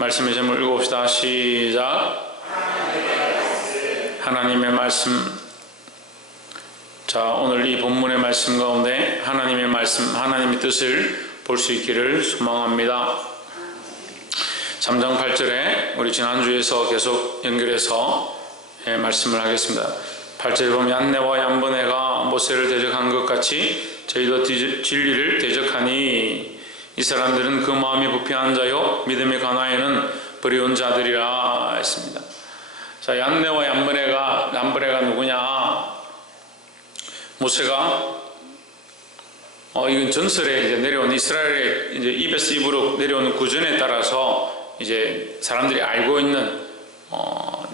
말씀의 제목을 읽어봅시다. 시작. 하나님의 말씀. 자, 오늘 이 본문의 말씀 가운데 하나님의 말씀, 하나님의 뜻을 볼 수 있기를 소망합니다. 3장 8절에 우리 지난주에서 계속 연결해서 말씀을 하겠습니다. 8절에 보면 얀네와 얀브네가 모세를 대적한 것 같이 저희도 진리를 대적하니 이 사람들은 그 마음이 부패한 자요 믿음의 가나에는 버려온 자들이라 했습니다. 자, 얀네와 얀브네가 누구냐? 모세가 이건 전설에 이제 내려온 이스라엘의 이제 입에서 입으로 내려오는 구전에 따라서 이제 사람들이 알고 있는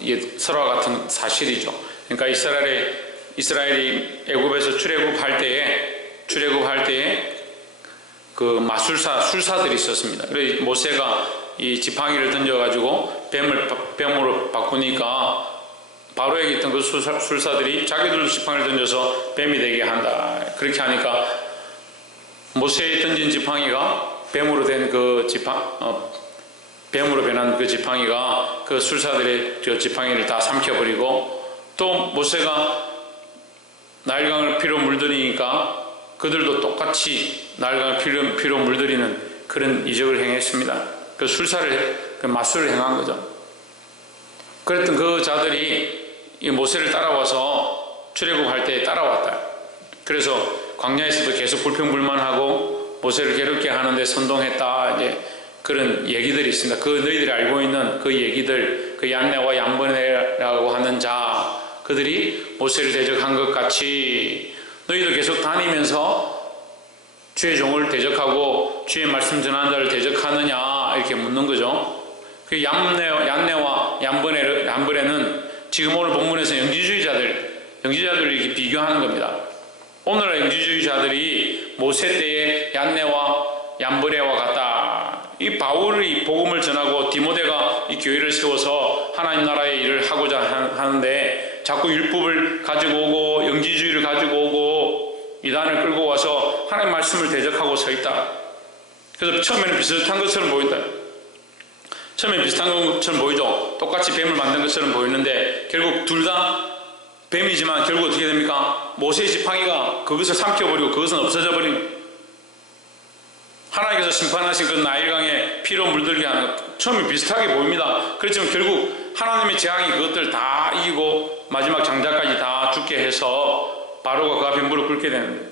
이게 설화 같은 사실이죠. 그러니까 이스라엘이 애굽에서 출애굽할 때에 그 마술사 술사들이 있었습니다. 그래서 모세가 이 지팡이를 던져가지고 뱀으로 바꾸니까 바로에게 있던 그 술사들이 자기들도 지팡이를 던져서 뱀이 되게 한다. 그렇게 하니까 모세에 던진 지팡이가 뱀으로 된 그 뱀으로 변한 그 지팡이가 그 술사들의 그 지팡이를 다 삼켜버리고, 또 모세가 나일강을 피로 물들이니까 그들도 똑같이 나일강을 피로 물들이는 그런 이적을 행했습니다. 그 술사를, 그 마술을 행한 거죠. 그랬던 그 자들이 이 모세를 따라와서 출애굽할 때 따라왔다. 그래서 광야에서도 계속 불평불만하고 모세를 괴롭게 하는데 선동했다. 이제 그런 얘기들이 있습니다. 그 너희들이 알고 있는 그 얘기들, 그 얀네와 얀브네라고 하는 자, 그들이 모세를 대적한 것 같이 너희도 계속 다니면서 주의 종을 대적하고 주의 말씀 전하는 자를 대적하느냐 이렇게 묻는 거죠. 그 얀네와 얀브네는 지금 오늘 본문에서 영지주의자들 이렇게 비교하는 겁니다. 오늘날 영지주의자들이 모세 때의 얀네와 얀브네와 같다. 이 바울이 복음을 전하고 디모데가 이 교회를 세워서 하나님 나라의 일을 하고자 하는데 자꾸 율법을 가지고 오고 영지주의를 가지고 오고 이단을 끌고 와서 하나님 말씀을 대적하고 서 있다. 그래서 처음에는 비슷한 것처럼 보인다. 처음에 비슷한 것처럼 보이죠. 똑같이 뱀을 만든 것처럼 보이는데 결국 둘 다 뱀이지만 결국 어떻게 됩니까? 모세의 지팡이가 그것을 삼켜버리고 그것은 없어져 버린, 하나님께서 심판하신 그 나일강에 피로 물들게 하는 것, 처음에 비슷하게 보입니다. 그렇지만 결국 하나님의 재앙이 그것들 다 이기고 마지막 장자까지 다 죽게 해서 바로가 그 앞에 무릎 꿇게 되는 거예요.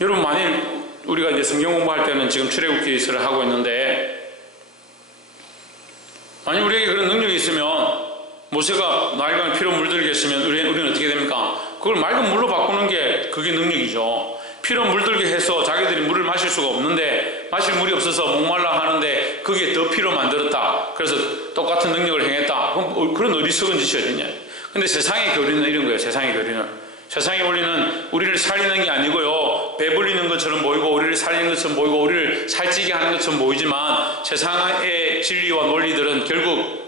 여러분, 만일 우리가 이제 성경 공부할 때는 지금 출애굽기서를 하고 있는데, 만약 우리에게 그런 능력이 있으면 모세가 나일강에 피로 물들게 했으면 우리는 어떻게 됩니까? 그걸 맑은 물로 바꾸는 게 그게 능력이죠. 피로 물들게 해서 자기들이 물을 마실 수가 없는데 마실 물이 없어서 목말라 하는데 그게 더 피로 만들었다. 그래서 똑같은 능력을 행했다. 그럼 그런 어리석은 짓이 어딨냐. 근데 세상의 교리는 이런 거예요. 세상의 원리는 우리를 살리는 게 아니고요, 배불리는 것처럼 보이고 우리를 살리는 것처럼 보이고 우리를 살찌게 하는 것처럼 보이지만 세상의 진리와 논리들은 결국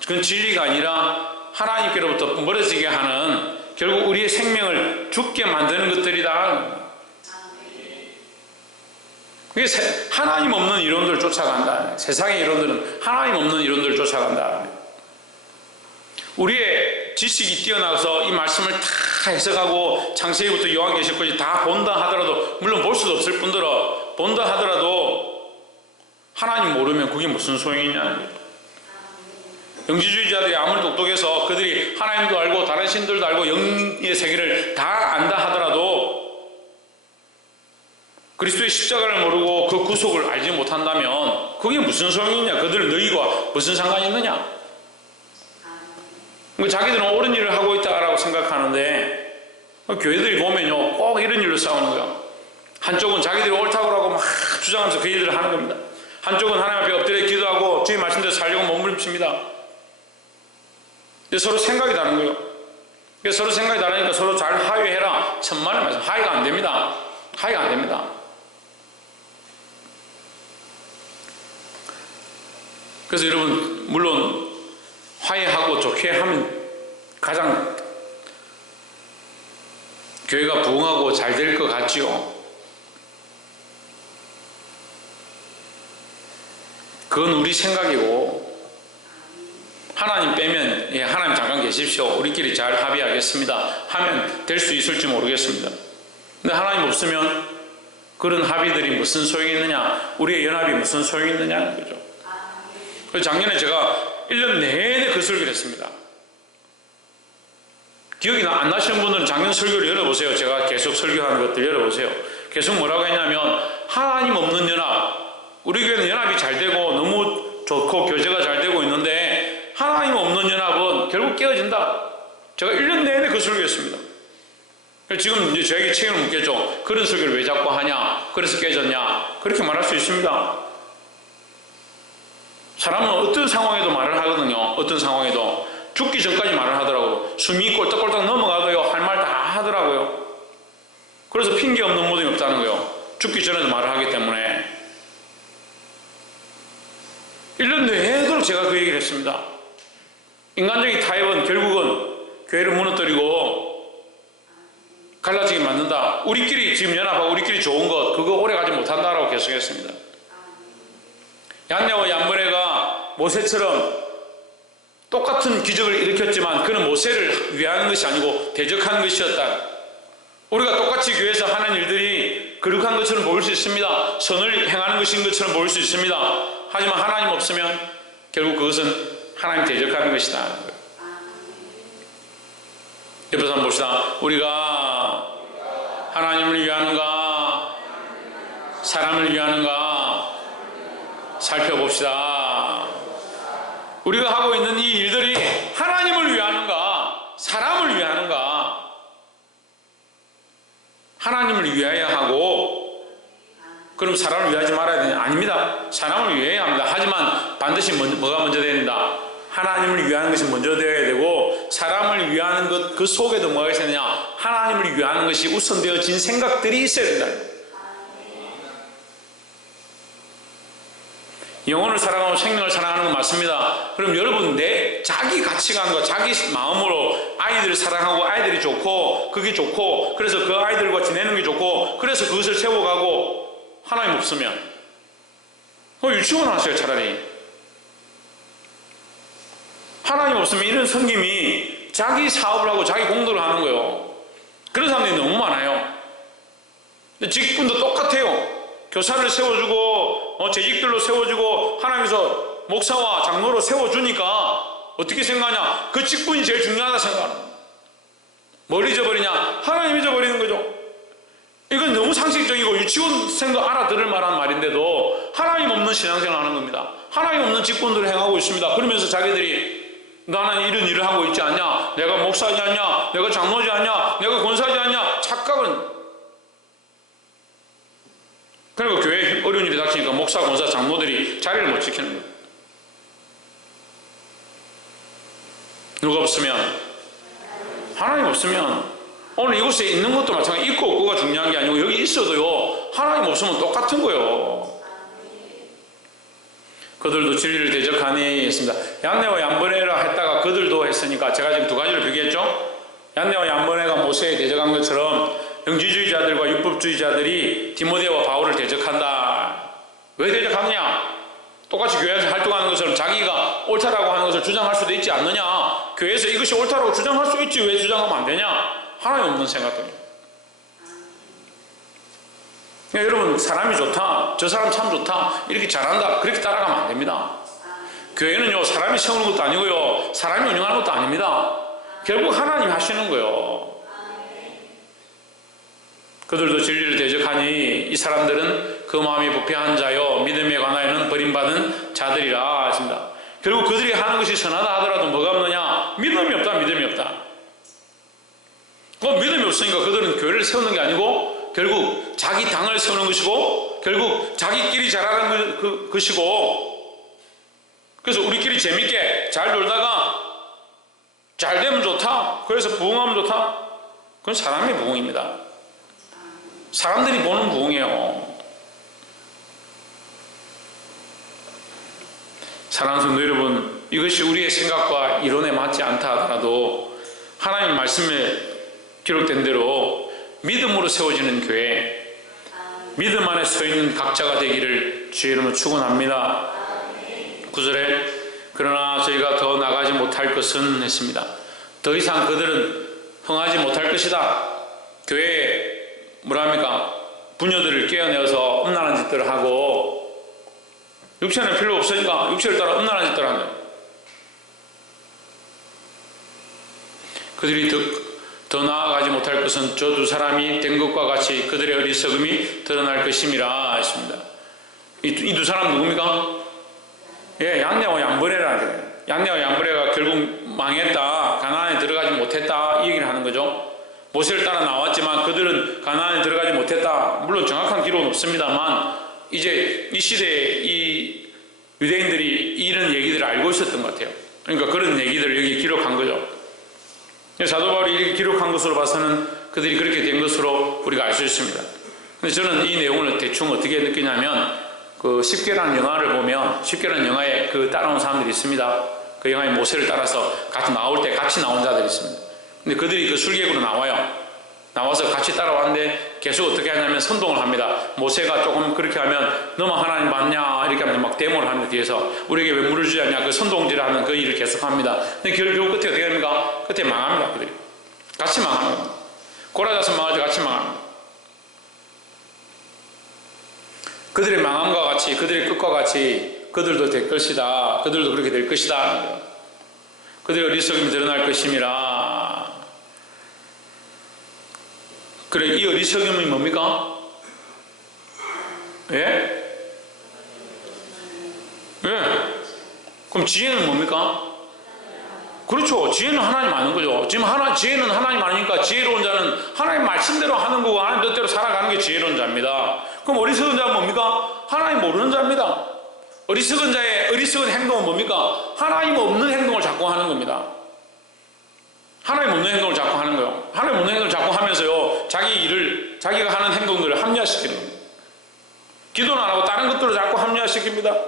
그건 진리가 아니라 하나님께로부터 멀어지게 하는, 결국 우리의 생명을 죽게 만드는 것들이다. 그게 하나님 없는 이론들을 쫓아간다. 세상의 이론들은 하나님 없는 이론들을 쫓아간다. 우리의 지식이 뛰어나서 이 말씀을 다 해석하고 창세기부터 요한계시록까지 다 본다 하더라도, 물론 볼 수도 없을 뿐더러 본다 하더라도 하나님 모르면 그게 무슨 소용이냐. 영지주의자들이 아무리 똑똑해서 그들이 하나님도 알고 다른 신들도 알고 영의 세계를 다 안다 하더라도 그리스도의 십자가를 모르고 그 구속을 알지 못한다면 그게 무슨 소용이냐. 그들 너희와 무슨 상관이 있느냐. 자기들은 옳은 일을 하고 있다라고 생각하는데 교회들이 보면요 꼭 이런 일로 싸우는 거예요. 한쪽은 자기들이 옳다고 하고 막 주장하면서 그 일들을 하는 겁니다. 한쪽은 하나님 앞에 엎드려 기도하고 주의 말씀대로 살려고 몸부림칩니다. 근데 서로 생각이 다른 거예요. 서로 생각이 다르니까 서로 잘 화해해라. 천만의 말씀. 화해가 안 됩니다. 그래서 여러분, 물론 화해하고 좋게 하면 가장 교회가 부흥하고 잘 될 것 같지요. 그건 우리 생각이고, 하나님 빼면 예, 하나님 잠깐 계십시오, 우리끼리 잘 합의하겠습니다 하면 될 수 있을지 모르겠습니다. 근데 하나님 없으면 그런 합의들이 무슨 소용이 있느냐, 우리의 연합이 무슨 소용이 있느냐는 거죠. 그래서 작년에 제가 1년 내내 그 설교를 했습니다. 기억이 안 나시는 분들은 작년 설교를 열어보세요. 제가 계속 설교하는 것들 열어보세요. 계속 뭐라고 했냐면, 하나님 없는 연합, 우리 교회는 연합이 잘 되고 너무 좋고 교제가 잘 되고 있는데 하나님 없는 연합은 결국 깨어진다. 제가 1년 내내 그 설교했습니다. 지금 이제 저에게 책임을 묻겠죠. 그런 설교를 왜 자꾸 하냐, 그래서 깨졌냐, 그렇게 말할 수 있습니다. 사람은 어떤 상황에도 말을 하거든요. 어떤 상황에도 죽기 전까지 말을 하더라고요. 숨이 꼴딱꼴딱 넘어가도요, 할 말 다 하더라고요. 그래서 핑계 없는 모임이 없다는 거예요. 죽기 전에도 말을 하기 때문에. 1년 내도록 제가 그 얘기를 했습니다. 인간적인 타협은 결국은 교회를 무너뜨리고 갈라지게 만든다. 우리끼리 지금 연합하고 우리끼리 좋은 것, 그거 오래가지 못한다라고 계속했습니다. 얀네와 얀브레가 모세처럼 똑같은 기적을 일으켰지만 그는 모세를 위하는 것이 아니고 대적하는 것이었다. 우리가 똑같이 교회에서 하는 일들이 거룩한 것처럼 보일 수 있습니다. 선을 행하는 것인 것처럼 보일 수 있습니다. 하지만 하나님 없으면 결국 그것은 하나님 대적하는 것이다. 옆에서 한번 봅시다. 우리가 하나님을 위하는가 사람을 위하는가 살펴봅시다. 우리가 하고 있는 이 일들이 하나님을 위하는가 사람을 위하는가. 하나님을 위하여야 하고, 그럼 사람을 위하지 말아야 되냐? 아닙니다. 사람을 위해야 합니다. 하지만 반드시 뭐가 먼저 되어야 된다? 하나님을 위하는 것이 먼저 되어야 되고, 사람을 위하는 것 그 속에도 뭐가 있어야 되냐? 하나님을 위하는 것이 우선되어진 생각들이 있어야 된다. 영혼을 사랑하고 생명을 사랑하는 건 맞습니다. 그럼 여러분, 자기 가치관과 자기 마음으로 아이들을 사랑하고 아이들이 좋고 그게 좋고 그래서 그 아이들과 지내는 게 좋고 그래서 그것을 세워가고, 하나님 없으면 유치원 하세요. 차라리 하나님 없으면 이런 섬김이 자기 사업을 하고 자기 공도를 하는 거예요. 그런 사람들이 너무 많아요. 근데 직분도 똑같아요. 교사를 세워주고 재직들로 세워주고 하나님께서 목사와 장로로 세워주니까 어떻게 생각하냐? 그 직분이 제일 중요하다 생각하는 거예요. 뭘 잊어버리냐? 하나님 잊어버리는 거죠. 이건 너무 상식적이고 유치원생도 알아들을 만한 말인데도 하나님 없는 신앙생활을 하는 겁니다. 하나님 없는 직분들을 행하고 있습니다. 그러면서 자기들이 나는 이런 일을 하고 있지 않냐, 내가 목사지 않냐, 내가 장로지 않냐, 내가 권사지 않냐, 착각은. 그리고 교회에 어려운 일이 닥치니까 목사, 권사, 장로들이 자리를 못 지키는 거예요. 누가 없으면? 하나님 없으면. 오늘 이곳에 있는 것도 마찬가지, 있고 없고가 중요한 게 아니고 여기 있어도요, 하나님 없으면 똑같은 거예요. 그들도 진리를 대적하니 했습니다. 얀네와 얀브레라 했다가 그들도 했으니까 제가 지금 두 가지를 비교했죠. 얀네와 얀브레가 모세에 대적한 것처럼 영지주의자들과 율법주의자들이 디모데와 바울을 대적한다. 왜 대적하느냐? 똑같이 교회에서 활동하는 것처럼 자기가 옳다라고 하는 것을 주장할 수도 있지 않느냐? 교회에서 이것이 옳다라고 주장할 수 있지 왜 주장하면 안 되냐? 하나님 없는 생각들입니다. 그러니까 여러분, 사람이 좋다, 저 사람 참 좋다, 이렇게 잘한다, 그렇게 따라가면 안 됩니다. 교회는요, 사람이 세우는 것도 아니고요, 사람이 운영하는 것도 아닙니다. 결국 하나님이 하시는 거예요. 그들도 진리를 대적하니 이 사람들은 그 마음이 부패한 자요 믿음에 관하여는 버림받은 자들이라 하십니다. 결국 그들이 하는 것이 선하다 하더라도 뭐가 없느냐? 믿음이 없다. 믿음이 없다. 그 믿음이 없으니까 그들은 교회를 세우는 게 아니고 결국 자기 당을 세우는 것이고 결국 자기끼리 잘하는 것이고, 그래서 우리끼리 재밌게 잘 놀다가 잘 되면 좋다, 그래서 부흥하면 좋다, 그건 사람의 부흥입니다. 사람들이 보는 부흥이에요. 사랑하는 성도 여러분, 이것이 우리의 생각과 이론에 맞지 않다 하더라도 하나님 말씀에 기록된 대로 믿음으로 세워지는 교회, 믿음 안에 서 있는 각자가 되기를 주의 이름으로 축원합니다. 9절에 그러나 저희가 더 나가지 못할 것은 했습니다. 더 이상 그들은 흥하지 못할 것이다. 교회에 뭐랍니까? 부녀들을 깨어내어서 음란한 짓들을 하고, 육체는 필요 없으니까 육체를 따라 음란한 짓들을 한다. 그들이 더 나아가지 못할 것은 저 두 사람이 된 것과 같이 그들의 어리석음이 드러날 것임이라 했습니다. 이 두 사람 누굽니까? 예, 얀네와 얀브레라 그래요. 얀네와 얀브레가 결국 망했다, 가나안에 들어가지 못했다, 이 얘기를 하는 거죠. 모세를 따라 나왔지만 그들은 가나안에 들어가지 못했다. 물론 정확한 기록은 없습니다만 이제 이 시대에 이 유대인들이 이런 얘기들을 알고 있었던 것 같아요. 그러니까 그런 얘기들을 여기 기록한 거죠. 사도 바울이 이렇게 기록한 것으로 봐서는 그들이 그렇게 된 것으로 우리가 알 수 있습니다. 근데 저는 이 내용을 대충 어떻게 느끼냐면, 그 10개라는 영화를 보면 10개라는 영화에 그 따라온 사람들이 있습니다. 그 영화의 모세를 따라서 같이 나올 때 같이 나온 자들이 있습니다. 근데 그들이 그 술객으로 나와요. 나와서 같이 따라왔는데 계속 어떻게 하냐면 선동을 합니다. 모세가 조금 그렇게 하면 너만 하나님 맞냐 이렇게 하면 막 데모를 합니다. 뒤에서 우리에게 왜 물을 주지 않냐, 그 선동질을 하는 그 일을 계속합니다. 근데 결국 끝에 어떻게 됩니까? 끝에 망합니다. 그들이 같이 망합니다. 고라자서 망할 때 같이 망합니다. 그들의 망함과 같이, 그들의 끝과 같이 그들도 될 것이다. 그들도 그렇게 될 것이다. 그들의 어리석음이 드러날 것임이라. 그래, 이 어리석음이 뭡니까? 예? 예. 그럼 지혜는 뭡니까? 그렇죠. 지혜는 하나님 아는 거죠. 지금 지혜는 하나님 아니니까 지혜로운 자는 하나님 말씀대로 하는 거고 하나님 뜻대로 살아가는 게 지혜로운 자입니다. 그럼 어리석은 자는 뭡니까? 하나님 모르는 자입니다. 어리석은 자의 어리석은 행동은 뭡니까? 하나님 없는 행동을 자꾸 하는 겁니다. 하나님 없는 행동을 자꾸 하는 거예요. 하나님 없는 행동을 자꾸 하면서요, 자기가 하는 행동들을 합리화시키는 겁니다. 기도는 안 하고 다른 것들을 자꾸 합리화시킵니다.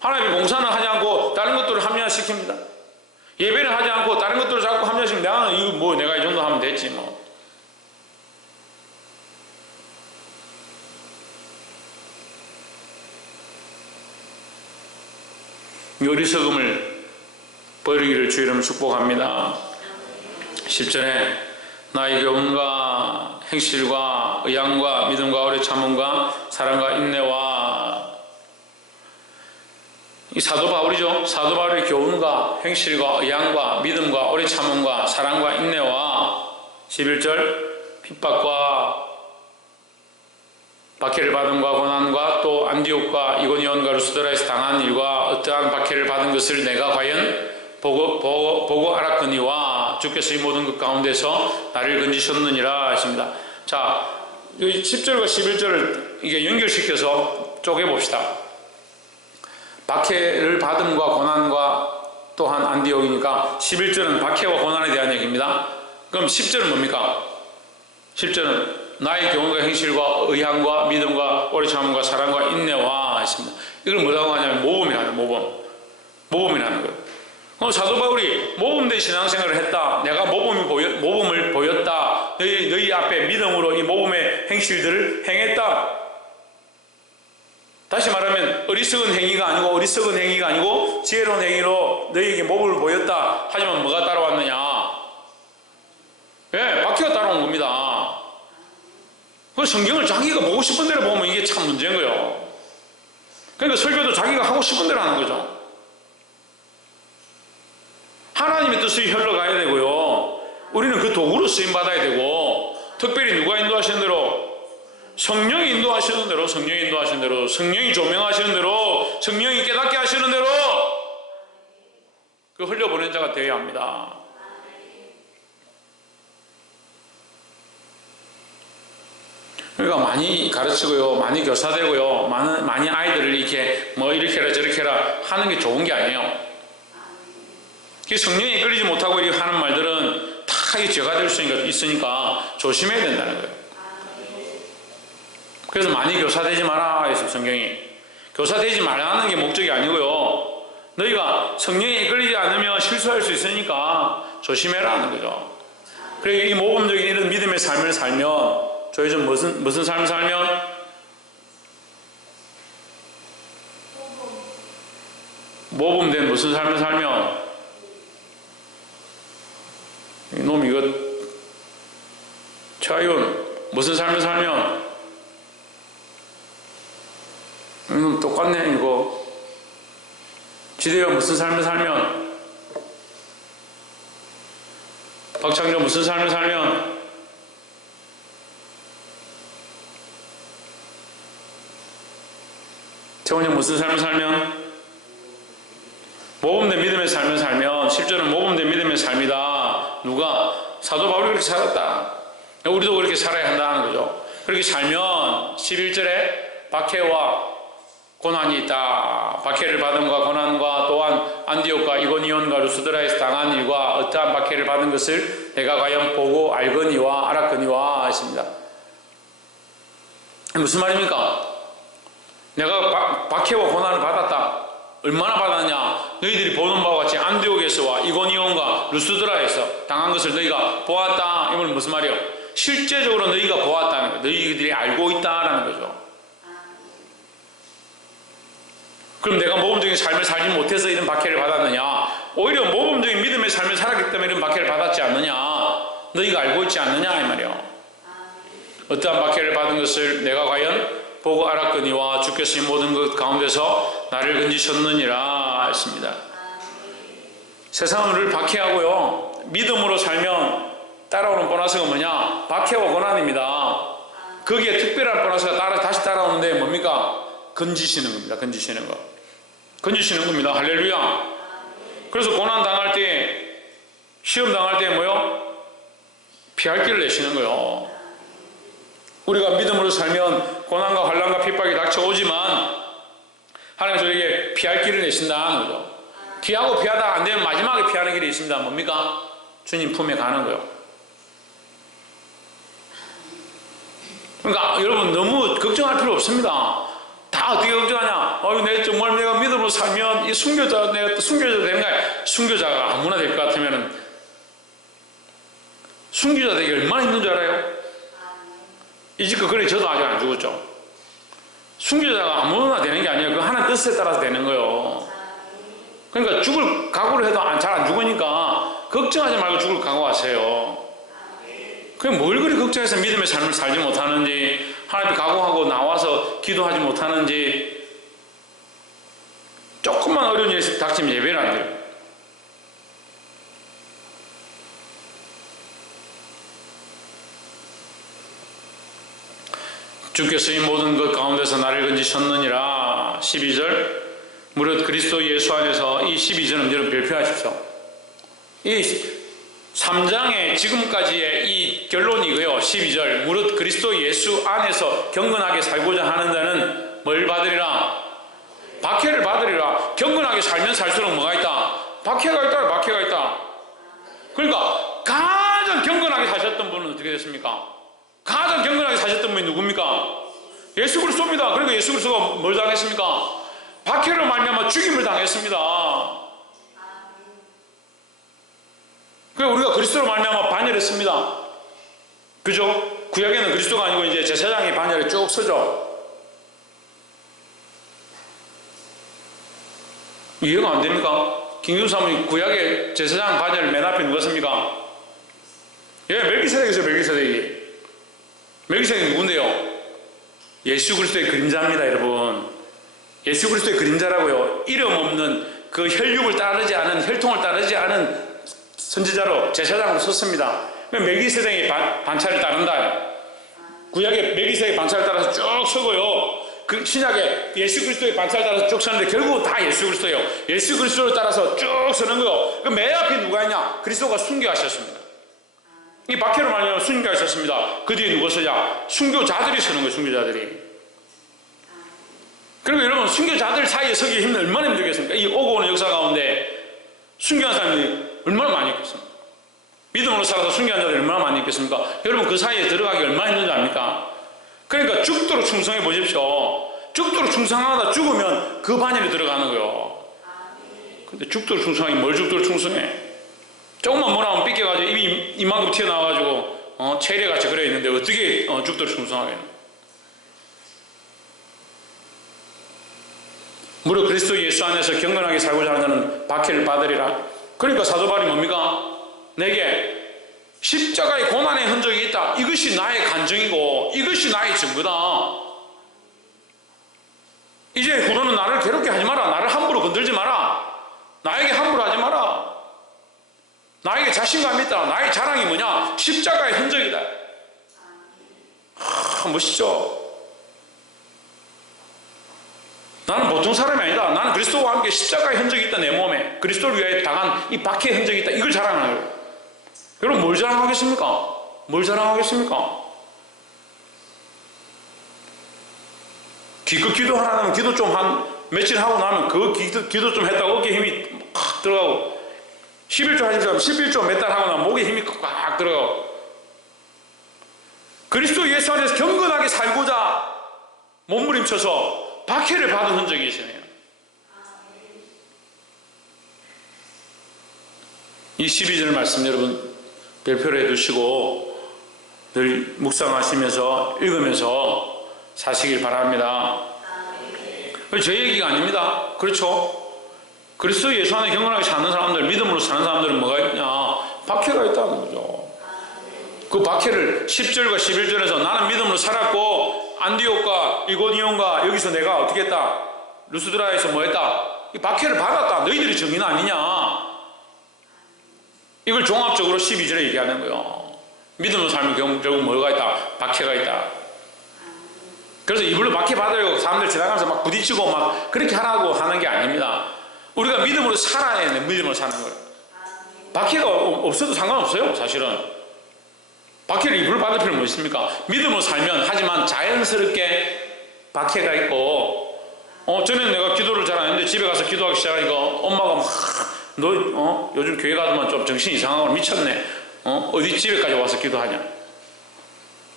하나님의 봉사는 하지 않고 다른 것들을 합리화시킵니다. 예배를 하지 않고 다른 것들을 자꾸 합리화시킵니다. 이거 뭐 내가 이 정도 하면 됐지 뭐. 이 어리석음을 버리기를 주의 이름으로 축복합니다. 10절에 나의 교훈과 행실과 의향과 믿음과 오래 참음과 사랑과 인내와, 이 사도 바울이죠. 사도 바울의 교훈과 행실과 의향과 믿음과 오래 참음과 사랑과 인내와, 11절 핍박과 박해를 받음과 고난과 또 안디옥과 이고니온과 루스드라에서 당한 일과 어떠한 박해를 받은 것을 내가 과연 보고 알았거니와 주께서 이 모든 것 가운데서 나를 건지셨느니라 하십니다. 자, 10절과 11절을 이게 연결시켜서 쪼개봅시다. 박해를 받음과 고난과 또한 안디옥이니까 11절은 박해와 고난에 대한 얘기입니다. 그럼 10절은 뭡니까? 10절은 나의 교훈과 행실과 의향과 믿음과 오래 참음과 사랑과 인내와 했습니다. 이걸 뭐라고 하냐면 모범이라는 모범이라는 거예요. 그럼 사도 바울이 모범된 신앙생활을 했다. 내가 모범을 보였다. 너희 앞에 믿음으로 이 모범의 행실들을 행했다. 다시 말하면 어리석은 행위가 아니고 지혜로운 행위로 너희에게 모범을 보였다. 하지만 뭐가 따라왔느냐? 예, 박해가 따라온 겁니다. 그 성경을 자기가 보고 싶은 대로 보면 이게 참 문제인 거예요. 그러니까 설교도 자기가 하고 싶은 대로 하는 거죠. 하나님의 뜻이 흘러가야 되고요. 우리는 그 도구로 쓰임받아야 되고, 특별히 누가 인도하시는 대로? 성령이 인도하시는 대로, 성령이 조명하시는 대로, 성령이 깨닫게 하시는 대로 그 흘려보낸 자가 되어야 합니다. 그러니까 많이 가르치고요, 많이 교사되고요, 많이 아이들을 이렇게 뭐 이렇게 해라 저렇게 해라 하는 게 좋은 게 아니에요. 성령이 끌리지 못하고 이렇게 하는 말들은 다 죄가 될 수 있으니까 조심해야 된다는 거예요. 그래서 많이 교사되지 마라 해서 성경이 교사되지 말라는 게 목적이 아니고요, 너희가 성령이 끌리지 않으면 실수할 수 있으니까 조심해라 하는 거죠. 그리고 이 모범적인 이런 믿음의 삶을 살면, 저희 무슨 삶을 살면 모범된 무슨 삶을 살면 이놈 이거 최하윤 무슨 삶을 살면 이놈 똑같네 이거 지대현 무슨 삶을 살면 박창조 무슨 삶을 살면 최원영 무슨 삶을 살면 모범된 믿음의 삶을 살면 10절은 모범된 믿음의 삶이다. 누가? 사도 바울이 그렇게 살았다. 우리도 그렇게 살아야 한다는 거죠. 그렇게 살면 11절에 박해와 고난이 있다. 박해를 받음과 고난과 또한 안디옥과 이고니온과 루스드라에서 당한 일과 어떠한 박해를 받은 것을 내가 과연 보고 알거니와 알았거니와 했습니다. 무슨 말입니까? 내가 박해와 고난을 받았다. 얼마나 받았냐? 너희들이 보는 바와 같이 안디옥에서와 이고니온과 루스드라에서 당한 것을 너희가 보았다. 이건 무슨 말이에요? 실제적으로 너희가 보았다는 거예요. 너희들이 알고 있다라는 거죠. 그럼 내가 모범적인 삶을 살지 못해서 이런 박해를 받았느냐? 오히려 모범적인 믿음의 삶을 살았기 때문에 이런 박해를 받았지 않느냐? 너희가 알고 있지 않느냐? 이 말이에요. 어떠한 박해를 받은 것을 내가 과연 보고 알았거니와 주께서 이 모든 것 가운데서 나를 건지셨느니라 했습니다. 세상은 우리를 박해하고요. 믿음으로 살면 따라오는 보너스가 뭐냐? 박해와 고난입니다. 거기에 특별한 보너스가 다시 따라오는데 뭡니까? 건지시는 겁니다. 건지시는 거. 건지시는 겁니다. 할렐루야. 그래서 고난 당할 때, 시험 당할 때 뭐요? 피할 길을 내시는 거요. 우리가 믿음으로 살면 고난과 환난과 핍박이 닥쳐오지만 하나님께서 우리에게 피할 길을 내신다는 거죠. 피하고 피하다 안 되면 마지막에 피하는 길이 있습니다. 뭡니까? 주님 품에 가는 거요. 그러니까 여러분 너무 걱정할 필요 없습니다. 다 어떻게 걱정하냐? 내 정말 내가 믿음으로 살면 이 순교자 내가 또 순교자 되는 거야. 순교자가 아무나 될 것 같으면은 순교자 되기 얼마나 힘든 줄 알아요? 이집트 그래 저도 아직 안 죽었죠. 순교자가 아무나 되는 게 아니에요. 그 하나님 뜻에 따라서 되는 거예요. 그러니까 죽을 각오를 해도 잘 안 죽으니까 걱정하지 말고 죽을 각오하세요. 그럼 뭘 그리 걱정해서 믿음의 삶을 살지 못하는지, 하나님 각오하고 나와서 기도하지 못하는지, 조금만 어려운 일이 닥치면 예배를 안 돼요. 주께서 이 모든 것 가운데서 나를 건지셨느니라. 12절 무릇 그리스도 예수 안에서, 이 12절은 여러분 별표하십시오. 이 3장의 지금까지의 이 결론이고요. 12절 무릇 그리스도 예수 안에서 경건하게 살고자 하는 자는 뭘 받으리라? 박해를 받으리라. 경건하게 살면 살수록 뭐가 있다? 박해가 있다. 박해가 있다. 그러니까 가장 경건하게 사셨던 분은 어떻게 됐습니까? 가장 경건하게 사셨던 분이 누굽니까? 예수 그리스도입니다. 그러니까 예수 그리스도가 뭘 당했습니까? 박해로 말미암아 죽임을 당했습니다. 그래서 우리가 그리스도로 말미암아 반열했습니다. 그죠? 구약에는 그리스도가 아니고 이제 제사장이 반열에 쭉 서죠. 이해가 안 됩니까? 김경사님이 구약의 제사장 반열 맨 앞에 누구였습니까? 예, 멜기세덱이죠. 멜기세덱이. 멜기세덱이 누군데요? 예수 그리스도의 그림자입니다, 여러분. 예수 그리스도의 그림자라고요. 이름 없는 그 혈육을 따르지 않은, 혈통을 따르지 않은 선지자로, 제사장으로 섰습니다. 멜기세덱의 반차를 따른다. 구약의 멜기세덱의 반차를 따라서 쭉 서고요. 그 신약에 예수 그리스도의 반차를 따라서 쭉 서는데 결국은 다 예수 그리스도예요. 예수 그리스도를 따라서 쭉 서는 거요. 그 맨 앞에 누가 있냐? 그리스도가 순교하셨습니다. 이 박해로 말하면 순교하셨습니다. 그 뒤에 누가 서냐? 순교자들이 서는 거예요. 순교자들이. 그리고 여러분, 순교자들 사이에 서기 힘든 얼마나 힘들겠습니까? 이 오고 오는 역사 가운데 순교한 사람들이 얼마나 많이 있겠습니까? 믿음으로 살아서 순교한 자들이 얼마나 많이 있겠습니까? 여러분, 그 사이에 들어가기 얼마나 힘든지 압니까? 그러니까 죽도록 충성해 보십시오. 죽도록 충성하다 죽으면 그 반열에 들어가는 거예요. 근데 죽도록 충성하기 뭘 죽도록 충성해? 조금만 뭐라 하면 삐껴가지고 입이 이만큼 튀어나와가지고 체리같이 그래 있는데 어떻게 죽도록 충성하겠노? 무릇 그리스도 예수 안에서 경건하게 살고자 하는 자는 박해를 받으리라. 그러니까 사도 바울이 뭡니까? 내게 십자가의 고난의 흔적이 있다. 이것이 나의 간증이고 이것이 나의 증거다. 이제 후로는 나를 괴롭게 하지 마라. 나를 함부로 건들지 마라. 나에게 함부로 하지 마라. 나에게 자신감이 있다. 나의 자랑이 뭐냐? 십자가의 흔적이다. 멋있죠? 나는 보통 사람이 아니다. 나는 그리스도와 함께 십자가의 흔적이 있다. 내 몸에 그리스도를 위하여 당한 이 박해의 흔적이 있다. 이걸 자랑하는 거예요. 여러분 뭘 자랑하겠습니까? 뭘 자랑하겠습니까? 기껏 기도하라면 기도 좀 한 며칠 하고 나면 그 기도 좀 했다고 어깨에 힘이 팍 들어가고 11조 하시면 11조 몇 달 하고 나면 목에 힘이 꽉 들어가고 그리스도 예수 안에서 경건하게 살고자 몸부림쳐서 박해를 받은 흔적이 있어요. 이 12절 말씀 여러분 별표를 해두시고 늘 묵상하시면서 읽으면서 사시길 바랍니다. 제 얘기가 아닙니다. 그렇죠? 그리스도 예수 안에 경건하게 사는 사람들, 믿음으로 사는 사람들은 뭐가 있냐? 박해가 있다는 거죠. 그 박해를 10절과 11절에서 나는 믿음으로 살았고 안디옥과 이고니온과 여기서 내가 어떻게 했다? 루스드라에서 뭐 했다? 이 박해를 받았다. 너희들이 정인 아니냐? 이걸 종합적으로 12절에 얘기하는 거예요. 믿음으로 살면 결국 뭐가 있다? 박해가 있다. 그래서 이불로 박해 받으려고 사람들 지나가면서 막 부딪히고 막 그렇게 하라고 하는 게 아닙니다. 우리가 믿음으로 살아야 돼. 믿음으로 사는 거예요. 박해가 없어도 상관없어요. 사실은 박해를 이불로 받을 필요는 뭐 있습니까? 믿음으로 살면 하지만 자연스럽게 박해가 있고 전에는 내가 기도를 잘 안 했는데 집에 가서 기도하기 시작하니까 엄마가 막 너 요즘 교회 가더만 좀 정신 이상하고 미쳤네. 어디 집에까지 와서 기도하냐.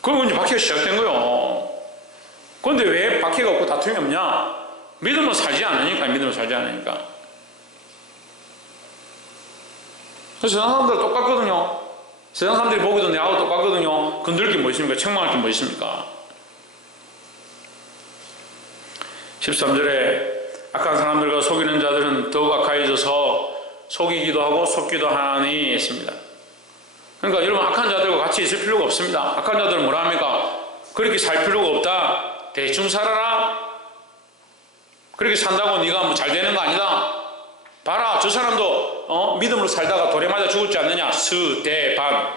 그러면 이제 박해가 시작된 거예요. 그런데 왜 박해가 없고 다툼이 없냐? 믿음으로 살지 않으니까. 믿음으로 살지 않으니까. 세상 사람들 똑같거든요. 세상 사람들이 보기도 내하고 똑같거든요. 건들 게 뭐 있습니까? 책망할 게 뭐 있습니까? 13절에 악한 사람들과 속이는 자들은 더욱 악하여져서 속이기도 하고 속기도 하니 했습니다. 그러니까 여러분 악한 자들과 같이 있을 필요가 없습니다. 악한 자들은 뭐라 합니까? 그렇게 살 필요가 없다. 대충 살아라. 그렇게 산다고 네가 뭐 잘 되는 거 아니다. 봐라 저 사람도 믿음으로 살다가 돌에 맞아 죽었지 않느냐. 스데반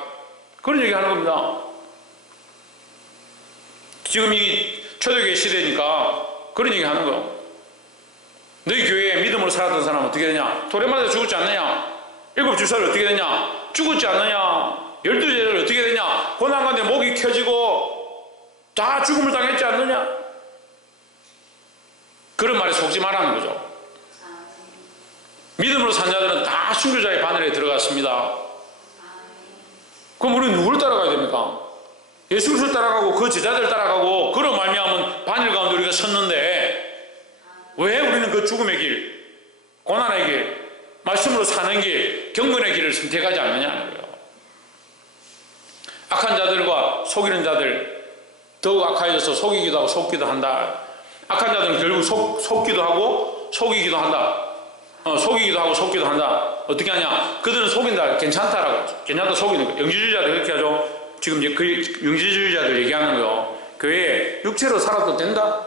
그런 얘기 하는 겁니다. 지금 이 초대교회 시대니까 그런 얘기 하는 거예요. 너희 교회에 믿음으로 살았던 사람은 어떻게 되냐? 돌에 맞아 죽었지 않느냐? 7주사를 어떻게 되냐? 죽었지 않느냐? 12제를 어떻게 되냐? 고난 가운데 목이 켜지고 다 죽음을 당했지 않느냐? 그런 말에 속지 말라는 거죠. 믿음으로 산 자들은 다 순교자의 바늘에 들어갔습니다. 그럼 우리는 누구를 따라가야 됩니까? 예수 그리스도를 따라가고 그 제자들 따라가고 그런 말미암은 바늘 가운데 우리가 섰는데 왜 우리는 그 죽음의 길, 고난의 길, 말씀으로 사는 길, 경건의 길을 선택하지 않느냐는 거예요. 악한 자들과 속이는 자들 더욱 악하여져서 속이기도 하고 속기도 한다. 악한 자들은 결국 속기도 하고 속이기도 한다. 속이기도 하고 속기도 한다. 어떻게 하냐? 그들은 속인다. 괜찮다라고. 괜찮다 속이는 거예요. 영지주의자들 그렇게 하죠. 지금 그 영지주의자들 얘기하는 거예요. 교회에 육체로 살아도 된다.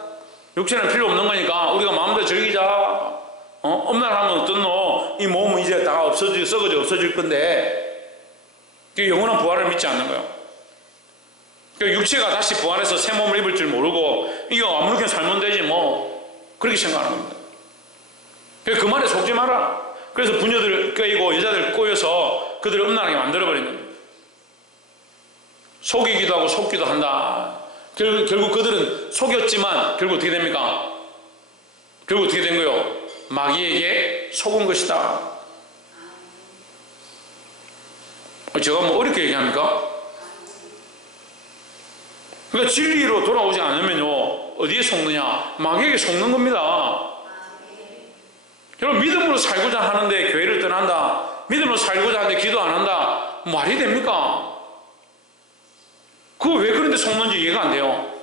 육체는 필요 없는 거니까 우리가 마음대로 즐기자. 엄난하면 어떻노? 이 몸은 이제 다 썩어져 없어질 건데 영원한 부활을 믿지 않는 거예요. 그러니까 육체가 다시 부활해서 새 몸을 입을 줄 모르고 이거 아무렇게나 살면 되지 뭐 그렇게 생각하는 겁니다. 그 말에 속지 마라. 그래서 부녀들 껴이고 여자들 꼬여서 그들을 음란하게 만들어버리는 거예요. 속이기도 하고 속기도 한다. 결국 그들은 속였지만 결국 어떻게 됩니까? 결국 어떻게 된 거예요? 마귀에게 속은 것이다. 제가 뭐 어렵게 얘기합니까? 그러니까 진리로 돌아오지 않으면요 어디에 속느냐? 마귀에게 속는 겁니다. 여러분 믿음으로 살고자 하는데 교회를 떠난다. 믿음으로 살고자 하는데 기도 안 한다. 말이 됩니까? 그거 왜 그런데 속는지 이해가 안 돼요.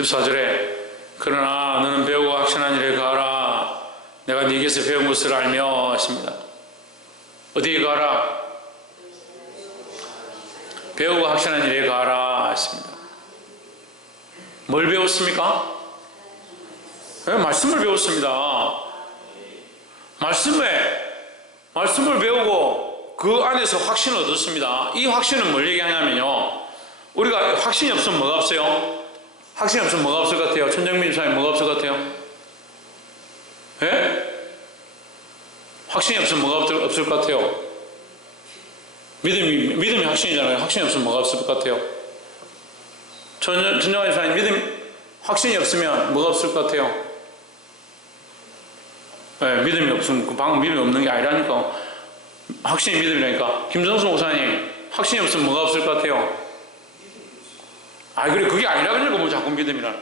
14절에 그러나 너는 배우고 확신한 일에 가라. 내가 네게서 배운 것을 알며 하십니다. 어디에 가라? 배우고 확신한 일에 가라 하십니다. 뭘 배웠습니까? 네, 말씀을 배웠습니다. 말씀을 배우고 그 안에서 확신을 얻었습니다. 이 확신은 뭘 얘기하냐면요, 우리가 확신이 없으면 뭐가 없어요? 확신이 없으면 뭐가 없을 것 같아요? 천정민 집사님 뭐가 없을 것 같아요? 예? 확신이 없으면 뭐가 없을 것 같아요? 믿음이 확신이잖아요. 확신이 없으면 뭐가 없을 것 같아요? 천정민 집사님 확신이 없으면 뭐가 없을 것 같아요? 네, 믿음이 없으면 방금 믿음이 없는 게 아니라니까. 확신이 믿음이라니까. 김정수 목사님 확신이 없으면 뭐가 없을 것 같아요? 그래, 그게 아니라 그러니까 뭐 자꾸 믿음이라.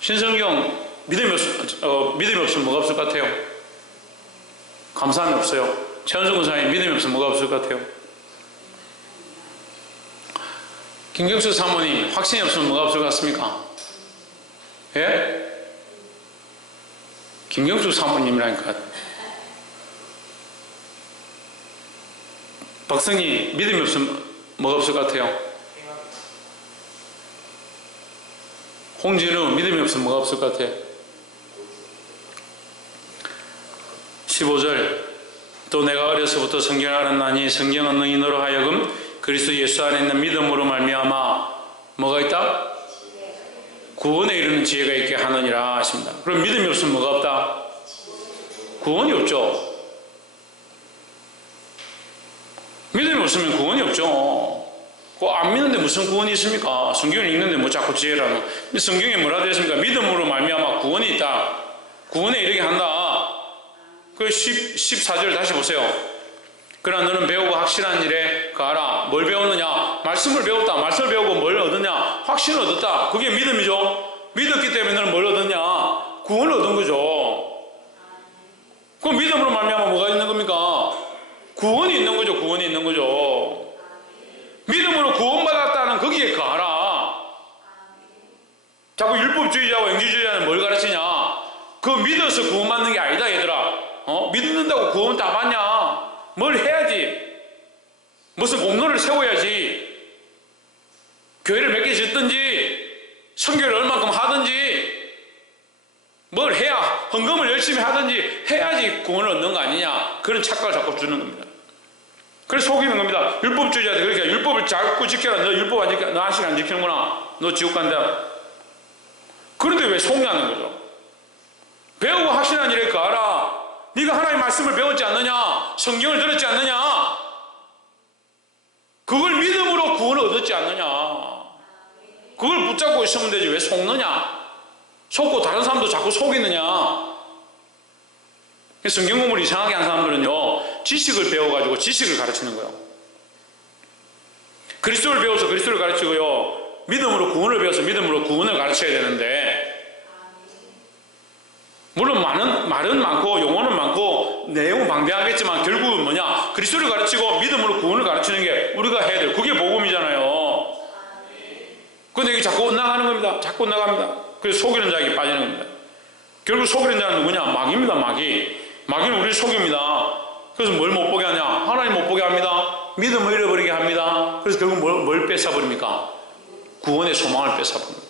신성경 믿음이 없으면 뭐가 없을 것 같아요? 감사함이 없어요. 최현수 목사님 믿음이 없으면 뭐가 없을 것 같아요? 김경수 사모님 확신이 없으면 뭐가 없을 것 같습니까? 예? 김경수 사모님이라니까. 박성희 믿음이 없으면 뭐가 없을 것 같아요? 홍진우 믿음이 없으면 뭐가 없을 것 같아요? 15절 또 내가 어려서부터 성경을 알았나니 성경은 너희로 하여금 그리스도 예수 안에 있는 믿음으로 말미암아 뭐가 있다? 구원에 이르는 지혜가 있게 하느니라 하십니다. 그럼 믿음이 없으면 뭐가 없다? 구원이 없죠. 믿음이 없으면 구원이 없죠. 안 믿는데 무슨 구원이 있습니까? 성경을 읽는데 뭐 자꾸 지혜라노. 성경에 뭐라 되어 있습니까? 믿음으로 말미암아 구원이 있다. 구원에 이르게 한다. 그 14절 다시 보세요. 그러나 너는 배우고 확실한 일에 가라. 뭘 배웠느냐? 말씀을 배웠다. 말씀을 배우고 뭘 얻었냐? 확신을 얻었다. 그게 믿음이죠. 믿었기 때문에 너는 뭘 얻었냐? 구원을 얻은 거죠. 그 믿음으로 말미암아 뭐가 있는 겁니까? 구원이 있는 거죠. 구원이 있는 거죠. 믿음으로 구원받았다는 거기에 가라. 자꾸 율법주의자와 영지주의자는 뭘 가르치냐? 그거 믿어서 구원받는 게 아니다, 얘들아. 믿는다고 구원 다 받냐? 뭘 해야지. 무슨 공로를 세워야지. 교회를 몇 개 짓든지 선교를 얼만큼 하든지 뭘 해야, 헌금을 열심히 하든지 해야지 구원을 얻는 거 아니냐. 그런 착각을 자꾸 주는 겁니다. 그래서 속이는 겁니다. 율법주의자들 그러니까 율법을 자꾸 지켜라. 너 율법 안 지켜, 너 아직 안 지키는구나. 너 지옥 간다. 그런데 왜 속냐는 거죠. 배우고 확신한 일에 가라. 네가 하나님의 말씀을 배웠지 않느냐? 성경을 들었지 않느냐? 그걸 믿음으로 구원을 얻었지 않느냐? 그걸 붙잡고 있으면 되지 왜 속느냐? 속고 다른 사람도 자꾸 속이느냐? 성경 공부를 이상하게 한 사람들은요, 지식을 배워가지고 지식을 가르치는 거예요. 그리스도를 배워서 그리스도를 가르치고요, 믿음으로 구원을 배워서 믿음으로 구원을 가르쳐야 되는데, 물론 말은 많고 용어는 많고 내용은 방대하겠지만 결국은 뭐냐? 그리스도를 가르치고 믿음으로 구원을 가르치는 게 우리가 해야 돼요. 그게 복음이잖아요. 근데 이게 자꾸 엇나가는 겁니다. 자꾸 엇나갑니다. 그래서 속이는 자에게 빠지는 겁니다. 결국 속이는 자는 누구냐? 마귀입니다. 마귀는 우리를 속입니다. 그래서 뭘 못 보게 하냐? 하나님 못 보게 합니다. 믿음을 잃어버리게 합니다. 그래서 결국 뭘 뺏어버립니까? 구원의 소망을 뺏어버립니다.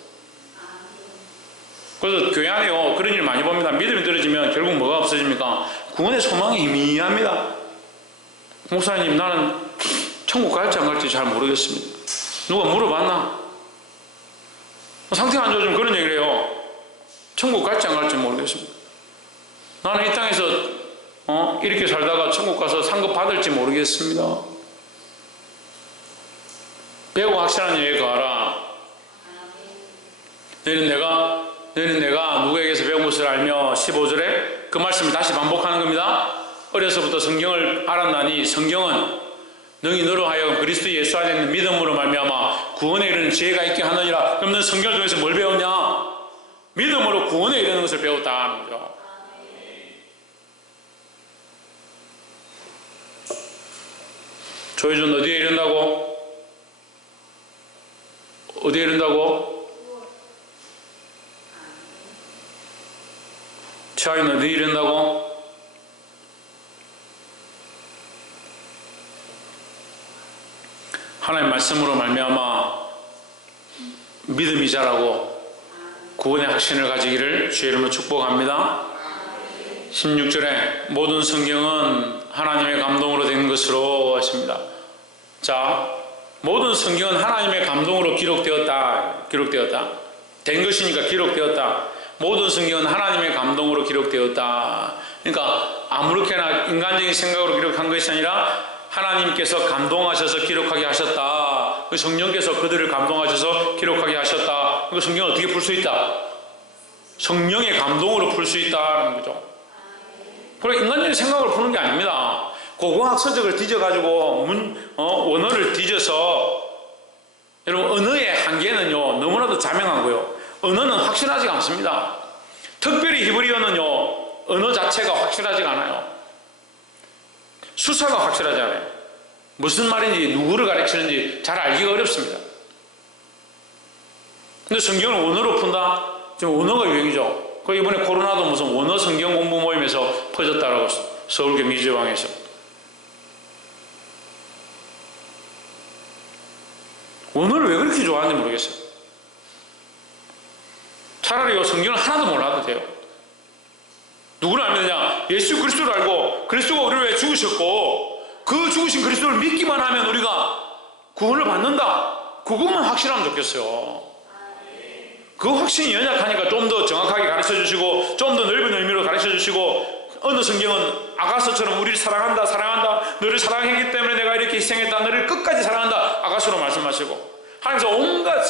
그래서 교회 안에요, 그런 일 많이 봅니다. 믿음이 떨어지면 결국 뭐가 없어집니까? 구원의 소망이 희미합니다. 목사님, 나는 천국 갈지 안 갈지 잘 모르겠습니다. 누가 물어봤나? 상태가 안 좋아지면 그런 얘기를 해요. 천국 갈지 안 갈지 모르겠습니다. 나는 이 땅에서 이렇게 살다가 천국 가서 상급 받을지 모르겠습니다. 배우고 확실한 일에 가라. 너희는 내가 누구에게서 배운 것을 알며 15절에 그 말씀을 다시 반복하는 겁니다. 어려서부터 성경을 알았나니 성경은 너희로 하여금 그리스도 예수 안에 있는 믿음으로 말미암아 구원에 이르는 지혜가 있게 하느니라. 그럼 너는 성경을 통해서 뭘 배웠냐? 믿음으로 구원에 이르는 것을 배웠다 하는 거죠. 조혜준 어디에 이른다고? 어디에 이른다고? 최하위는 어디에 이른다고? 하나님 말씀으로 말미암아 믿음이 자라고 구원의 확신을 가지기를 주의 이름으로 축복합니다. 16절에 모든 성경은 하나님의 감동으로 된 것으로 하십니다. 자, 모든 성경은 하나님의 감동으로 기록되었다. 된 것이니까 기록되었다. 모든 성경은 하나님의 감동으로 기록되었다. 그러니까 아무렇게나 인간적인 생각으로 기록한 것이 아니라 하나님께서 감동하셔서 기록하게 하셨다. 성령께서 그들을 감동하셔서 기록하게 하셨다. 그 성경을 어떻게 풀 수 있다? 성령의 감동으로 풀 수 있다는 거죠. 그러니까 인간적인 생각으로 푸는 게 아닙니다. 고고학 서적을 뒤져가지고 원어를 뒤져서, 여러분 언어의 한계는요 너무나도 자명하고요, 언어는 확실하지가 않습니다. 특별히 히브리어는요 언어 자체가 확실하지가 않아요. 수사가 확실하지 않아요. 무슨 말인지 누구를 가르치는지 잘 알기가 어렵습니다. 근데 성경을 원어로 푼다? 지금 원어가 유행이죠. 그 이번에 코로나도 무슨 원어 성경 공부 모임에서 퍼졌다라고 서울경기지방에서. 원어를 왜 그렇게 좋아하는지 모르겠어요. 차라리 성경을 하나도 몰라도 돼요. 누구를 알면 되냐? 예수 그리스도를 알고 그리스도가 우리를 위해 죽으셨고 그 죽으신 그리스도를 믿기만 하면 우리가 구원을 받는다. 그것만 확실하면 좋겠어요. 그 확신이 연약하니까 좀 더 정확하게 가르쳐 주시고 좀 더 넓은 의미로 가르쳐 주시고, 어느 성경은 아가서처럼 우리를 사랑한다, 너를 사랑했기 때문에 내가 이렇게 희생했다, 너를 끝까지 사랑한다, 아가서로 말씀하시고, 하나님께서 온갖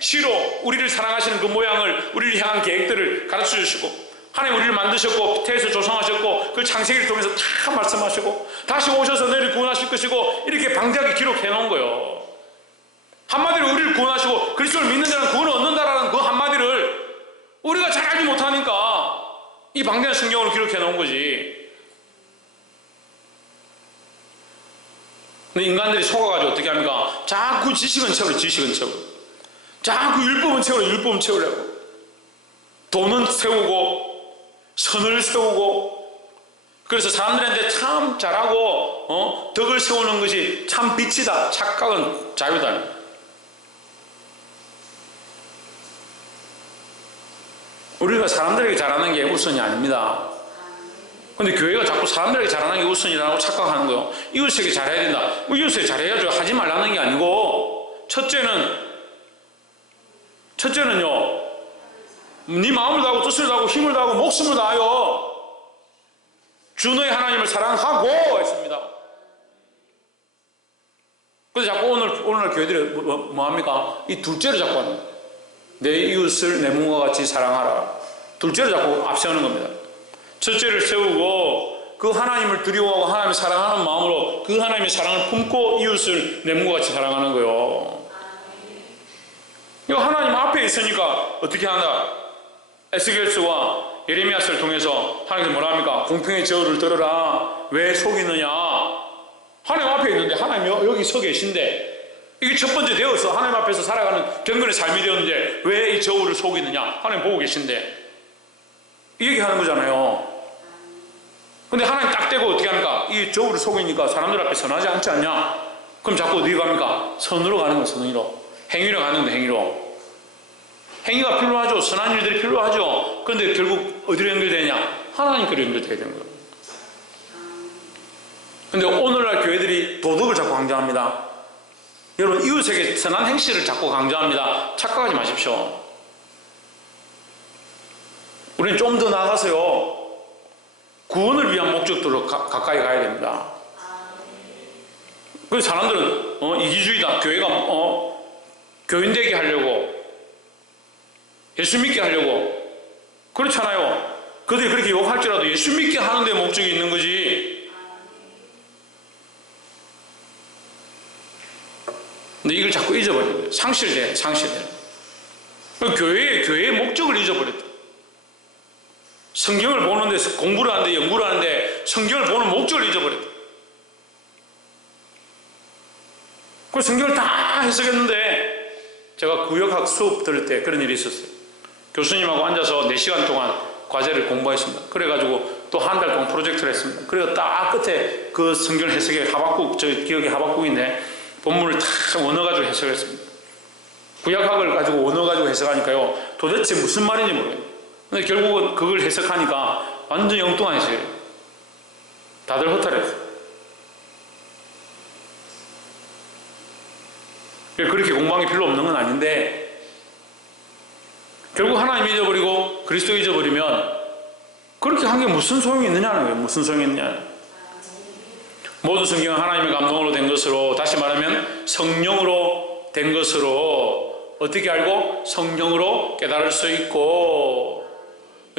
시로 우리를 사랑하시는 그 모양을, 우리를 향한 계획들을 가르쳐 주시고, 하나님 우리를 만드셨고 태에서 조성하셨고 그 창세기를 통해서 다 말씀하시고 다시 오셔서 너희를 구원하실 것이고, 이렇게 방대하게 기록해 놓은 거예요. 한마디로 우리를 구원하시고 그리스도를 믿는 자는 구원을 얻는다라는 그 한마디를 우리가 잘 알지 못하니까 이 방대한 성경으로 기록해 놓은 거지. 근데 인간들이 속아가지고 어떻게 합니까? 자꾸 지식은 채우려, 자꾸 율법은 채우려고 돈은 세우고 선을 세우고, 그래서 사람들한테 참 잘하고 덕을 세우는 것이 참 빛이다. 착각은 자유다. 우리가 사람들에게 잘하는 게 우선이 아닙니다. 근데 교회가 자꾸 사람들에게 잘하는 게 우선이라고 착각하는 거예요. 이웃에게 잘해야 된다. 이웃에게 잘해야죠. 하지 말라는 게 아니고, 첫째는요 네 마음을 다하고 뜻을 다하고 힘을 다하고 목숨을 다하여 주 너의 하나님을 사랑하고 했습니다. 그래서 자꾸 오늘날 교회들이 뭐합니까? 이 둘째를 자꾸 하는 거예요. 내 이웃을 내 몸과 같이 사랑하라. 둘째를 자꾸 앞세우는 겁니다. 첫째를 세우고 그 하나님을 두려워하고 하나님을 사랑하는 마음으로 그 하나님의 사랑을 품고 이웃을 내 몸과 같이 사랑하는 거예요. 이거 하나님 앞에 있으니까 어떻게 한다? 에스겔서와 예레미야서를 통해서 하나님께서 뭐라 합니까? 공평의 저울을 들어라. 왜 속이느냐? 하나님 앞에 있는데, 하나님 여기 서 계신데, 이게 첫 번째 되어서 하나님 앞에서 살아가는 경건의 삶이 되었는데 왜 이 저울을 속이느냐? 하나님 보고 계신데 이 얘기하는 거잖아요. 근데 하나님 딱 떼고 어떻게 합니까? 이 저울을 속이니까 사람들 앞에 선하지 않지 않냐? 그럼 자꾸 어디 갑니까? 선으로 가는 거예요. 선으로. 행위로 가는 건데, 행위로. 행위가 필요하죠. 선한 일들이 필요하죠. 그런데 결국 어디로 연결되냐? 하나님께로 연결되어야 되는 거예요. 그런데 오늘날 교회들이 도덕을 자꾸 강조합니다. 여러분, 이웃에게 선한 행실을 자꾸 강조합니다. 착각하지 마십시오. 우리는 좀 더 나아가서요, 구원을 위한 목적들로 가까이 가야 됩니다. 그래서 사람들은 이기주의다. 교회가 교인되게 하려고, 예수 믿게 하려고, 그렇잖아요. 그들이 그렇게 욕할지라도 예수 믿게 하는 데 목적이 있는 거지. 근데 이걸 자꾸 잊어버린 거예요. 상실돼. 교회의 목적을 잊어버렸다. 성경을 보는 데서 공부를 하는데, 연구를 하는데 성경을 보는 목적을 잊어버렸다. 그 성경을 다 해석했는데 제가 구역학 수업 들을 때 그런 일이 있었어요. 교수님하고 앉아서 4시간 동안 과제를 공부했습니다. 그래가지고 또 한 달 동안 프로젝트를 했습니다. 그리고 딱 끝에 그 성경 해석에 하박국, 저 기억이 하박국인데 본문을 다 원어 가지고 해석했습니다. 구약학을 가지고 원어 가지고 해석하니까요, 도대체 무슨 말인지 모르겠어요. 근데 결국은 그걸 해석하니까 완전 엉뚱한 해석이에요. 다들 허탈했어요. 그렇게 공부하기 필요 없는 건 아닌데, 결국 하나님 잊어버리고 그리스도 잊어버리면 그렇게 한 게 무슨 소용이 있느냐는 거예요. 무슨 소용이 있느냐. 모든 성경은 하나님의 감동으로 된 것으로, 다시 말하면 성령으로 된 것으로 어떻게 알고? 성령으로 깨달을 수 있고,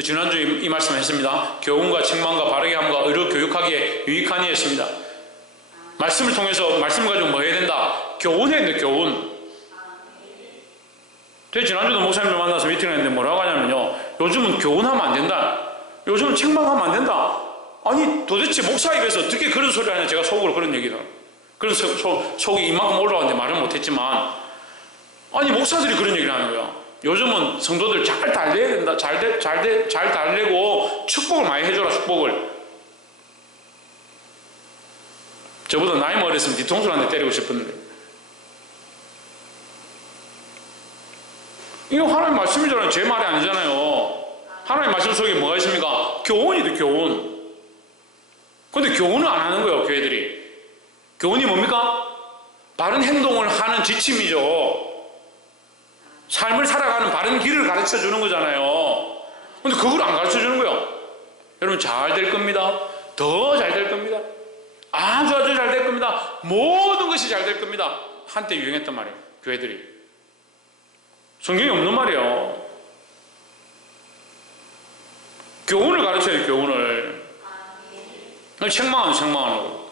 지난주에 이 말씀을 했습니다. 교훈과 책망과 바르게 함과 의로 교육하기에 유익하니 했습니다. 말씀을 통해서, 말씀을 가지고 뭐 해야 된다? 교훈해야 돼, 교훈. 제가 지난주도 목사님들 만나서 미팅을 했는데 뭐라고 하냐면요, 요즘은 교훈하면 안 된다. 요즘은 책망하면 안 된다. 아니 도대체 목사 입에서 어떻게 그런 소리를 하냐. 제가 속으로 그런 얘기를. 그래서 속이 이만큼 올라왔는데 말은 못했지만, 아니 목사들이 그런 얘기를 하는 거야. 요즘은 성도들 잘 달래야 된다. 잘 달래고 축복을 많이 해줘라. 축복을. 저보다 나이 어렸으면 뒤통수를 한 대 때리고 싶었는데, 이거 하나님 말씀이잖아요. 제 말이 아니잖아요. 하나님 말씀 속에 뭐가 있습니까? 교훈이죠, 교훈. 근데 교훈을 안 하는 거예요, 교회들이. 교훈이 뭡니까? 바른 행동을 하는 지침이죠. 삶을 살아가는 바른 길을 가르쳐 주는 거잖아요. 근데 그걸 안 가르쳐 주는 거예요. 여러분, 잘 될 겁니다. 더 잘 될 겁니다. 아주 잘 될 겁니다. 모든 것이 잘 될 겁니다. 한때 유행했단 말이에요, 교회들이. 성경이 없는 말이에요. 교훈을 가르쳐야 돼요, 교훈을. 책망하는 거.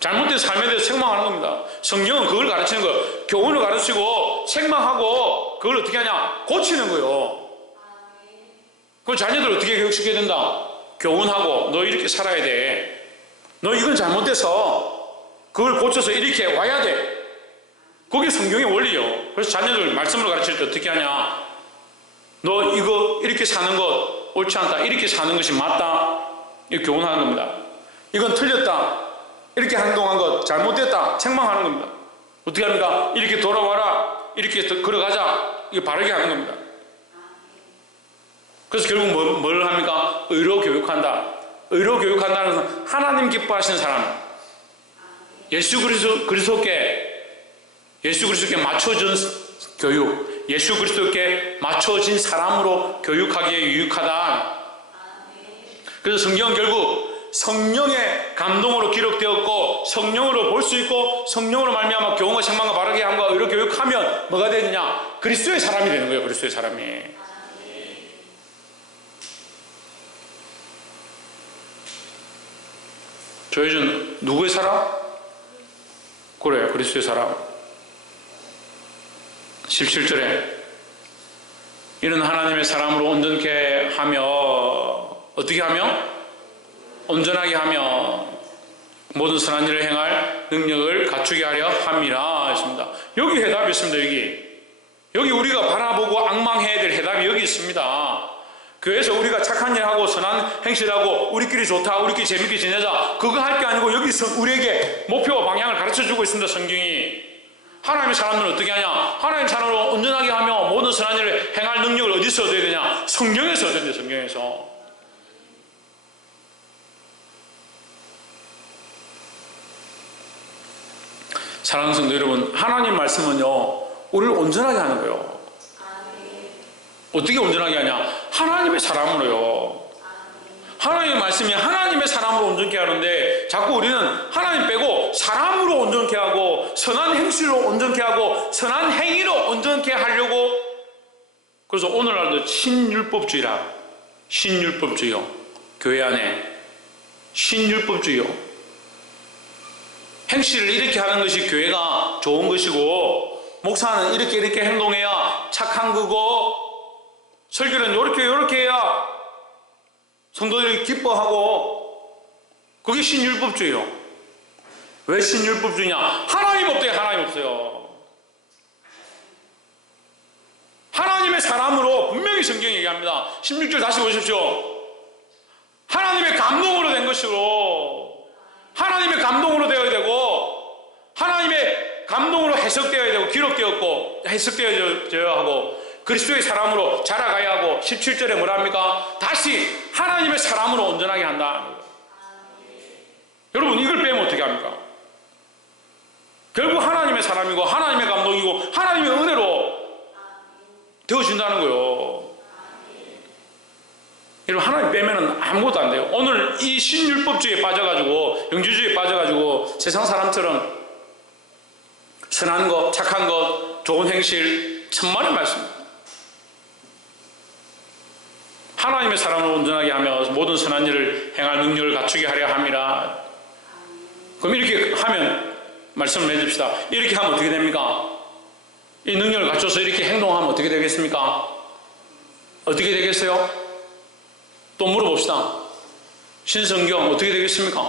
잘못된 삶에 대해서 책망하는 겁니다. 성경은 그걸 가르치는 거예요. 교훈을 가르치고 책망하고 그걸 어떻게 하냐? 고치는 거예요. 그럼 자녀들 어떻게 교육시켜야 된다? 교훈하고, 너 이렇게 살아야 돼. 너 이건 잘못돼서 그걸 고쳐서 이렇게 와야 돼. 그게 성경의 원리예요. 그래서 자녀들 말씀으로 가르칠 때 어떻게 하냐? 너 이거 이렇게 사는 것 옳지 않다. 이렇게 사는 것이 맞다. 이거 교훈하는 겁니다. 이건 틀렸다. 이렇게 행동한 것 잘못됐다. 책망하는 겁니다. 어떻게 합니까? 이렇게 돌아와라. 이렇게 걸어가자. 이거 바르게 하는 겁니다. 그래서 결국 뭘 합니까? 의로 교육한다. 의로 교육한다는 것은 하나님 기뻐하시는 사람, 예수 그리스도께 맞춰준 교육, 예수 그리스도께 맞춰진 사람으로 교육하기에 유익하다. 그래서 성경은 결국 성령의 감동으로 기록되었고, 성령으로 볼 수 있고, 성령으로 말미암아 교훈과 책망과 바르게 함과 의로 교육하면 뭐가 되느냐? 그리스도의 사람이 되는 거예요. 그리스도의 사람이. 조혜준 누구의 사람? 그래, 그리스도의 사람. 17절에 이는 하나님의 사람으로 온전케 하며, 어떻게 하며? 온전하게 하며 모든 선한 일을 행할 능력을 갖추게 하려 함이라 했습니다. 여기 해답이 있습니다. 여기 우리가 바라보고 앙망해야 될 해답이 여기 있습니다. 교회에서 우리가 착한 일하고 선한 행실하고 우리끼리 좋다, 우리끼리 재밌게 지내자, 그거 할 게 아니고 여기서 우리에게 목표와 방향을 가르쳐주고 있습니다. 성경이. 하나님의 사람들은 어떻게 하냐? 하나님의 사람으로 온전하게 하며 모든 선한 일을 행할 능력을 어디서 얻어야 되냐? 성경에서 얻어야 돼요. 성경에서. 사랑하는 성도 여러분, 하나님 말씀은요, 우리를 온전하게 하는 거예요. 어떻게 온전하게 하냐? 하나님의 사람으로요. 하나님의 말씀이 하나님의 사람으로 온전케 하는데, 자꾸 우리는 하나님 빼고 사람으로 온전케 하고, 선한 행실로 온전케 하고, 선한 행위로 온전케 하려고. 그래서 오늘날도 신율법주의라, 신율법주의요. 교회 안에 신율법주의요. 행실을 이렇게 하는 것이 교회가 좋은 것이고, 목사는 이렇게 행동해야 착한 거고, 설교는 이렇게 해야 성도들이 기뻐하고, 그게 신율법주의요. 왜 신율법주의냐? 하나님 없대요. 하나님 없어요. 하나님의 사람으로 분명히 성경이 얘기합니다. 16절 다시 보십시오. 하나님의 감동으로 된 것으로, 하나님의 감동으로 되어야 되고, 하나님의 감동으로 해석되어야 되고, 기록되었고 해석되어야 하고, 그리스도의 사람으로 자라가야 하고, 17절에 뭐라 합니까? 다시 하나님의 사람으로 온전하게 한다. 여러분, 이걸 빼면 어떻게 합니까? 결국 하나님의 사람이고 하나님의 감동이고 하나님의 은혜로 되어준다는 거예요. 여러분, 하나님 빼면은 아무것도 안 돼요. 오늘 이 신율법주의에 빠져가지고, 영주주의에 빠져가지고 세상 사람처럼 선한 것, 착한 것, 좋은 행실, 천만의 말씀입니다. 하나님의 사람을 온전하게 하며 모든 선한 일을 행할 능력을 갖추게 하려 함이라. 그럼 이렇게 하면, 말씀을 해줍시다. 이렇게 하면 어떻게 됩니까? 이 능력을 갖춰서 이렇게 행동하면 어떻게 되겠습니까? 어떻게 되겠어요? 또 물어봅시다. 신성경 어떻게 되겠습니까?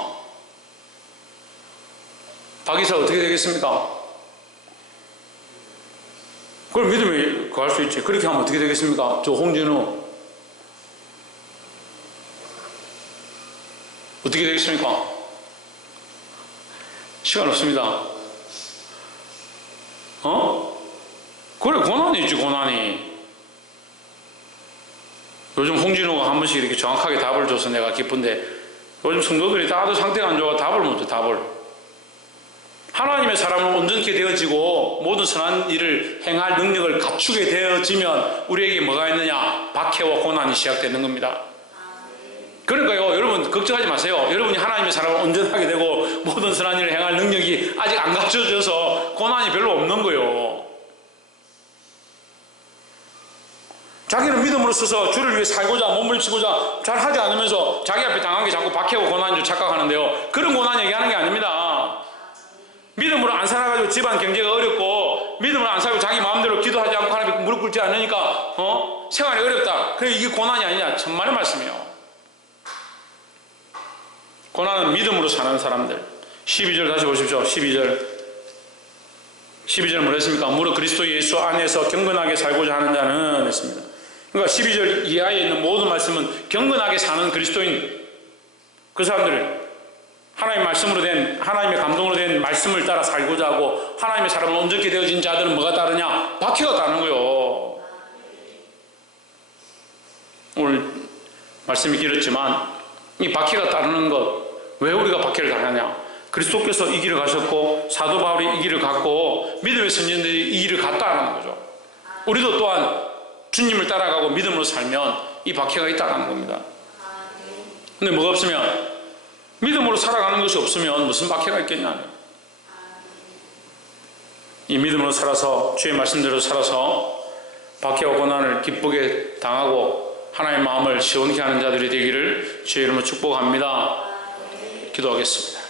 박이사 어떻게 되겠습니까? 그걸 믿음에 구할 수 있지. 그렇게 하면 어떻게 되겠습니까? 저 홍진우 어떻게 되겠습니까? 시간 없습니다. 그래, 고난이 있지, 고난이. 요즘 홍진호가 한 번씩 이렇게 정확하게 답을 줘서 내가 기쁜데, 요즘 성도들이 다들 상태가 안 좋아 답을 못해, 답을. 하나님의 사람은 온전케 되어지고 모든 선한 일을 행할 능력을 갖추게 되어지면 우리에게 뭐가 있느냐? 박해와 고난이 시작되는 겁니다. 그러니까요, 여러분 걱정하지 마세요. 여러분이 하나님의 사람을 온전하게 되고 모든 선한 일을 행할 능력이 아직 안 갖춰져서 고난이 별로 없는 거예요. 자기는 믿음으로 써서 주를 위해 살고자 몸을 치고자 잘 하지 않으면서 자기 앞에 당한 게 자꾸 박해고 고난인 줄 착각하는데요, 그런 고난 얘기하는 게 아닙니다. 믿음으로 안 살아가지고 집안 경제가 어렵고, 믿음으로 안 살고 자기 마음대로 기도하지 않고 하나님께 무릎 꿇지 않으니까 생활이 어렵다. 그래, 이게 고난이 아니냐? 천만의 말씀이에요. 고난은 믿음으로 사는 사람들. 12절 다시 보십시오. 12절 뭐라 했습니까? 무릇 그리스도 예수 안에서 경건하게 살고자 하는 자는 했습니다. 그러니까 12절 이하에 있는 모든 말씀은 경건하게 사는 그리스도인, 그 사람들을 하나님의 말씀으로 된, 하나님의 감동으로 된 말씀을 따라 살고자 하고, 하나님의 사람을 온전케 되어진 자들은 뭐가 따르냐? 박해가 따르는 거예요. 오늘 말씀이 길었지만 이 박해가 따르는 것, 왜 우리가 박해를 당하냐? 그리스도께서 이 길을 가셨고 사도 바울이 이 길을 갔고 믿음의 선진들이 이 길을 갔다는 거죠. 우리도 또한 주님을 따라가고 믿음으로 살면 이 박해가 있다는 겁니다. 근데 뭐가 없으면, 믿음으로 살아가는 것이 없으면 무슨 박해가 있겠냐? 이 믿음으로 살아서, 주의 말씀대로 살아서 박해와 고난을 기쁘게 당하고 하나님의 마음을 시원케 하는 자들이 되기를 주의 이름으로 축복합니다. 기도하겠습니다.